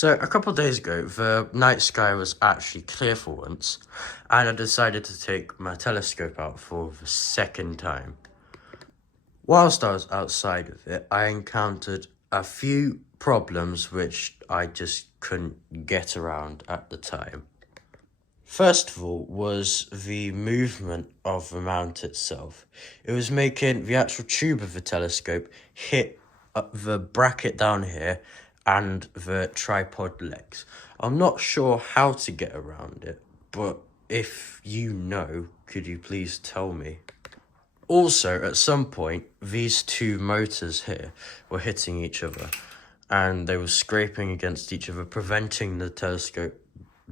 So a couple of days ago, the night sky was actually clear for once, and I decided to take my telescope out for the second time. Whilst I was outside with it, I encountered a few problems which I just couldn't get around at the time. First of all was the movement of the mount itself. It was making the actual tube of the telescope hit the bracket down here and the tripod legs. I'm not sure how to get around it, but if you know, could you please tell me? Also, at some point, these two motors here were hitting each other and they were scraping against each other, preventing the telescope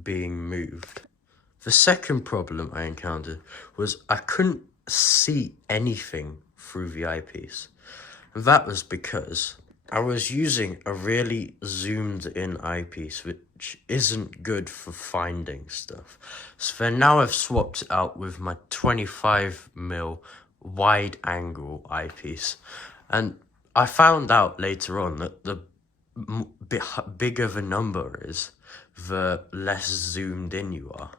being moved. The second problem I encountered was I couldn't see anything through the eyepiece. And that was because I was using a really zoomed in eyepiece, which isn't good for finding stuff. So then now I've swapped it out with my 25mm wide angle eyepiece. And I found out later on that the bigger the number is, the less zoomed in you are.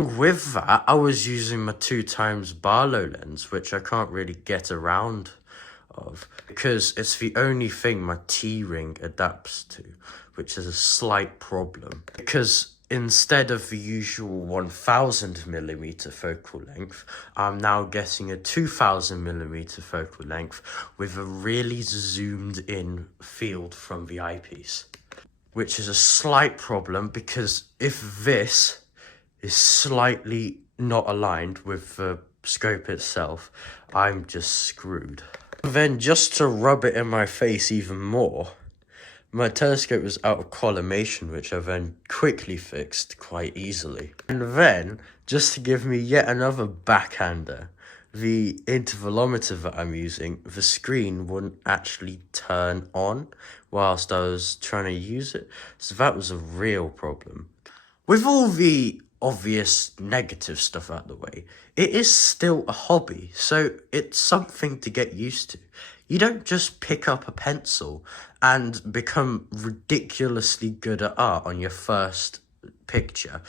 With that, I was using my 2x Barlow lens, which I can't really get around of because it's the only thing my T-ring adapts to, which is a slight problem. Because instead of the usual 1000mm focal length, I'm now getting a 2000mm focal length with a really zoomed in field from the eyepiece, which is a slight problem because if this is slightly not aligned with the scope itself, I'm just screwed. Then just to rub it in my face even more, my telescope was out of collimation, which I then quickly fixed quite easily. And then, just to give me yet another backhander, the intervalometer that I'm using, the screen wouldn't actually turn on whilst I was trying to use it. So that was a real problem. With all the obvious negative stuff out the way, it is still a hobby, so it's something to get used to. You don't just pick up a pencil and become ridiculously good at art on your first picture.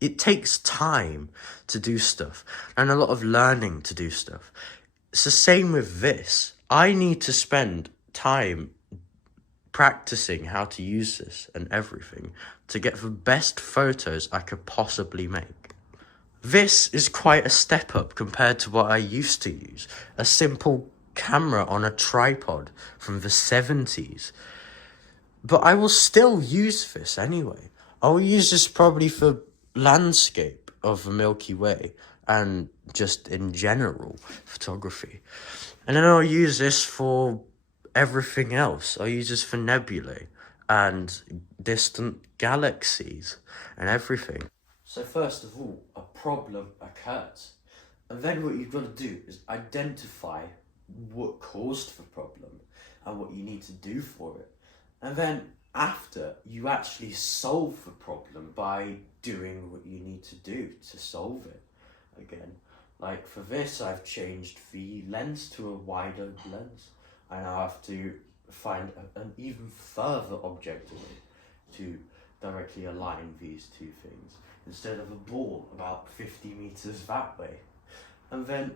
It takes time to do stuff and a lot of learning to do stuff. It's the same with this. I need to spend time practicing how to use this and everything to get the best photos I could possibly make. This is quite a step up compared to what I used to use. A simple camera on a tripod from the 70s. But I will still use this anyway. I will use this probably for landscape of the Milky Way and just in general photography. And then I'll use this for everything else. I'll use this for nebulae and distant galaxies and everything. So first of all, a problem occurs. And then what you've got to do is identify what caused the problem and what you need to do for it. And then after, you actually solve the problem by doing what you need to do to solve it again. Like for this, I've changed the lens to a wider lens. And I have to find an even further object away to directly align these two things instead of a ball about 50 meters that way. And then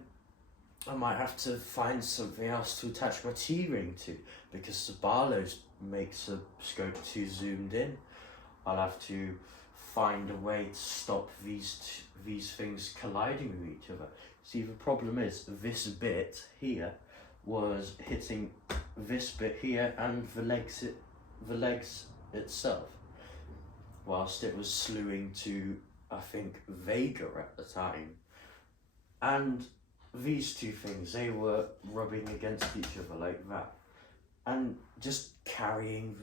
I might have to find something else to attach my T-ring to because the Barlow's makes the scope too zoomed in. I'll have to find a way to stop these things colliding with each other. See, the problem is this bit here was hitting this bit here and the legs itself, whilst it was slewing to, I think, Vega at the time. And these two things, they were rubbing against each other like that. And just carrying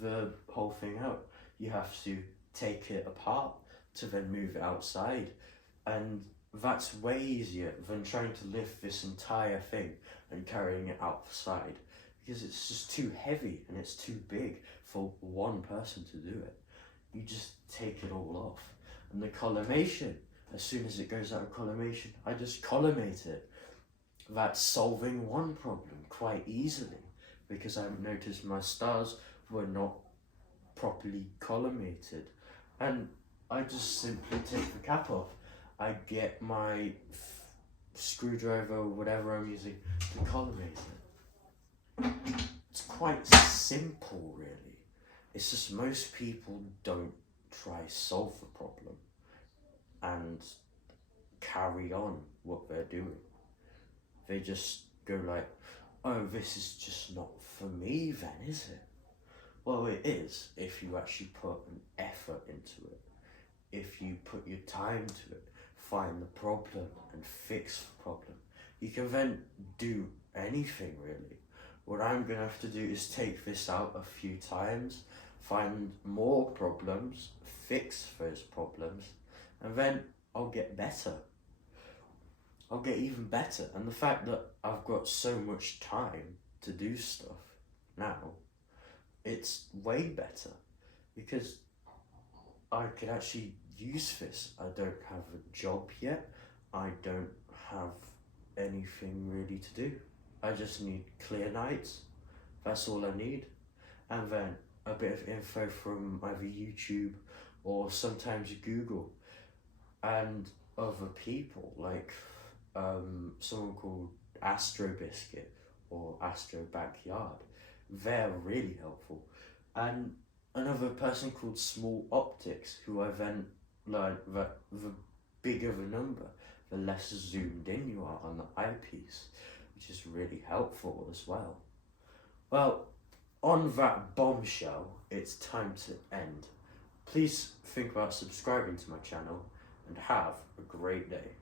the whole thing out, you have to take it apart to then move it outside. And that's way easier than trying to lift this entire thing and carrying it outside, because it's just too heavy and it's too big for one person to do it. You just take it all off. And the collimation, as soon as it goes out of collimation, I just collimate it. That's solving one problem quite easily, because I noticed my stars were not properly collimated. And I just simply take the cap off. I get my screwdriver or whatever I'm using to collimate it. It's quite simple, really. It's just most people don't try solve the problem and carry on what they're doing. They just go like, oh, this is just not for me then, is it? Well, it is if you actually put an effort into it. If you put your time to it, find the problem and fix the problem. You can then do anything, really. What I'm going to have to do is take this out a few times, find more problems, fix those problems, and then I'll get better. I'll get even better. And the fact that I've got so much time to do stuff now, it's way better because I can actually use this. I don't have a job yet. I don't have anything really to do. I just need clear nights. That's all I need. And then a bit of info from either YouTube or sometimes Google and other people like someone called Astro Biscuit or Astro Backyard. They're really helpful. And another person called Small Optics, who I then learned that the bigger the number, the less zoomed in you are on the eyepiece, which is really helpful as well. Well, on that bombshell, it's time to end. Please think about subscribing to my channel and have a great day.